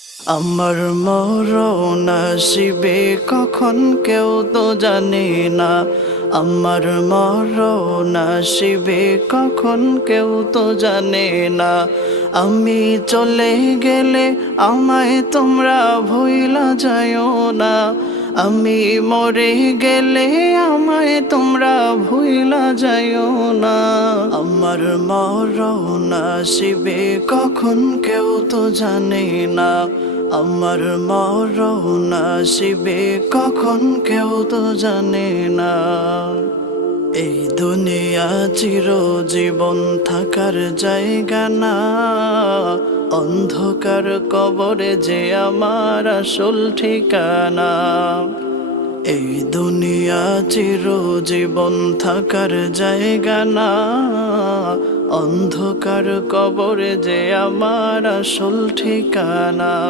আমার মরণ আসিবে কখন কেউ তো জানে না। আমার মরণ আসিবে কখন কেউ তো জানে না। আমি চলে গেলে আমায় তোমরা ভুইলা যাইও না। আমি মরে গেলে আমায় তোমরা ভুইলা যাইও না। আমার মরণ আসিবে কখন কেউ তো জানে না। আমার মরণ আসিবে কখন কেউ তো জানে না। এই দুনিয়া চিরজীবন থাকার জায়গা না। অন্ধকার কবরে যে আমার আসল ঠিকানা। এই দুনিয়া চিরজীবন থাকার জায়গা না। অন্ধকার কবরে যে আমার আসল ঠিকানা।